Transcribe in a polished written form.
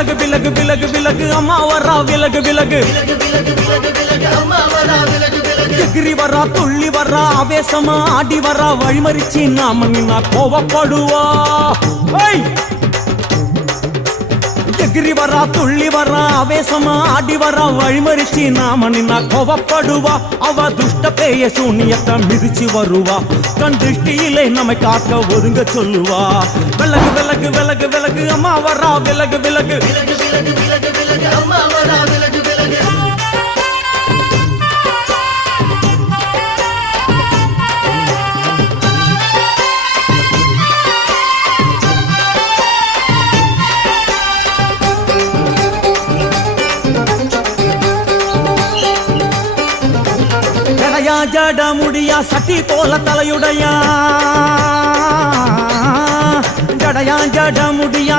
விலகு விலகு விலகு விலகு அம்மா வரா விலகு விலகு எகிரி வரா துள்ளி வரா ஆவேசமா ஆடி வரா வழிமறிச்சு நாம நின்னா கோவப்படுவா எகிரி வரா துள்ளி வரா ஆவேசமா ஆடி வரா வழிமறிச்சு நாம நின்னா கோவப்படுவா அவ துஷ்ட பேய சூனியத்தை மிதிச்சு வருவா கண் திருஷ்டியிலே நம்மை காக்க ஒதுங்க சொல்லுவா விலகு விலகு விலகு விலகு அம்மா வரா விலகு விலகு அம்மா வரா விலகு விலகு ஜட முடியா சட்டி போல தலையுடையா ஜடையா ஜட முடியா